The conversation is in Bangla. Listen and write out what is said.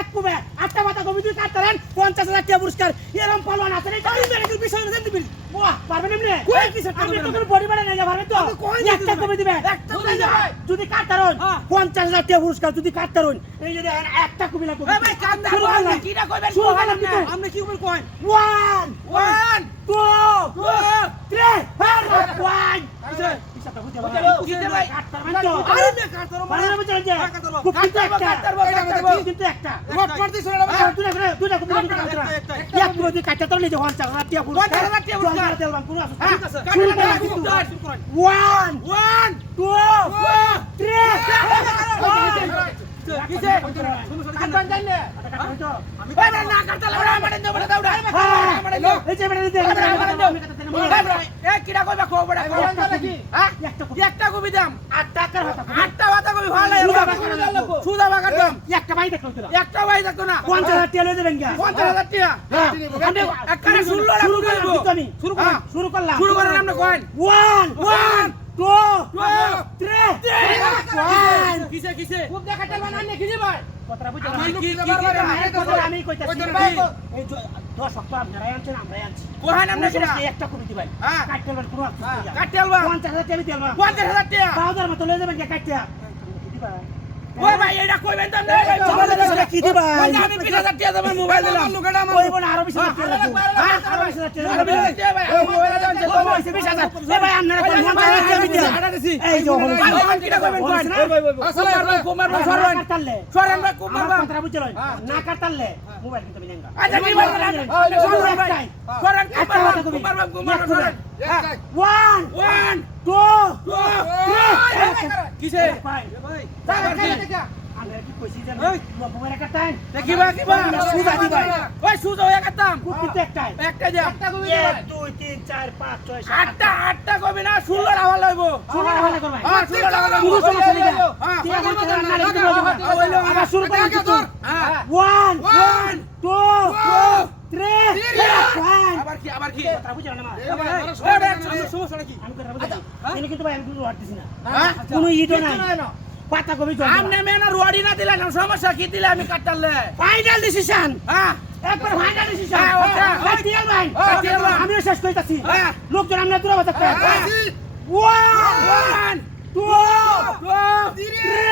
এক কুবে আটটা মাথা কবি তুই কাটতারেন 50,000 টাকা পুরস্কার এরকম পালন আছে রে এই মেরের বিষয় না দিবি বাহ পারবেন এমনি কই কি সেটা আপনি তো বডি বাড়া না পারবেন তো একটা কবি দিবে যদি কাটতারন 50,000 টাকা পুরস্কার যদি কাটতারন এই যে দেখেন একটা কবি লাগবে এ ভাই কান্দা আপনি কিটা কইবেন শুরু করলাম আপনি কিন্তু আপনি কি কইবেন কই 1 1 2 3 1 কিটা ভাই আরে মে কাটতারো পারবেন বুঝছেন যে খুব কিন্তু একটা রোড করতে শুনে দুইটা কবি এক কবি তুই কাটতারন এই যে 50,000 টাকা পুরস্কার 50,000 টাকা পুরস্কার দেলবান কোন আছে ঠিক আছে শুরু করলাম কিন্তু 1 2 3 কিসে কাটবান জানলে আমি না কাটতালে বড় আমারে দেব দাও আমারে লো এই যে মেরে দে এ কিটা কইবা খো বড় নাকি হ্যাঁ একটা কবি দাম 8 টাকার কথা 8টা কথা কবি ভালো সুদা বাগার দাম একটা ভাই দেখো তোরা একটা ভাই দেখো না 50,000 টাকা লয়ে দেবেন গা 50,000 টাকা আমি একখানে শুরু করব শুরু করলাম শুরু করেন আপনি কয়েন 1 2 3 কিসে কিসে খুব দেখাতে বানান কিসে ভাই কথাটা বুঝছো আমি কি আমি কইতাছি এই 10 সপ্তাহ আপনারা আনছেন আমরাই আনছি কোহান আপনি সেটা একটা কবি দিবেন হ্যাঁ কাটতেলবার পুরো কাটতেলবা 50,000 টাকা দিবেন 50,000 টাকা 5000 মত লয়ে যাবেন কে কাটতে দিবা ওই ভাই এটা কইবেন তো না ভাই কি দিবা আমি 20,000 টাকা দেব মোবাইল দিলাম কইবো না আরো বেশি টাকা আরো বেশি টাকা মোবাইল দাও যে কইছে 20,000 এ ভাই আপনারা 50,000 টাকা দিবেন এই যে হলো কিটা কইবেন কোন আসলে কুমার সরন কাটতালে সরন ভাই কুমার কথাটা বুঝছো না কাটতালে মোবাইল কিন্তু বিলেঙ্গা আচ্ছা কি বলেন সরন কুমার সরন 1 2 3 কিসে ভাই আমরা কি কইছি জানো মোবাইল কাটাই দেখিবা কিবা সুদা দিবা ওই সুদা হয়ে গেতাম কিন্তু একটাই একটা যা 1 2 3 4 5 6 7 আটটা কবি না 16 টাকা লইব 16 টাকা করবে হ্যাঁ 16 টাকা লইব পুরো সমস্যা নেই ঠিক আছে আবার শুরু করি কিন্তু 1 2 3 আবার কি কথা বুঝছো না মা সমস্যা নাকি আমি কথা বুঝছি এনে কিন্তু ভাই আমি কিছু হাঁটতেছি না কোনো ইটো নাই পাতা কবি জল আমনে মেনা রোডি না দিলা না সমস্যা কি দিলে আমি কাটতালে ফাইনাল ডিসিশন হ্যাঁ একবার ফাইনাল ডিসিশন হ্যাঁ, ওটা। টিয়াল ভাই টিয়াল ভাই। আমিও শেষ কইতাছি হ্যাঁ। লোকজন আমরা দূরে বাজাতে 1 2 3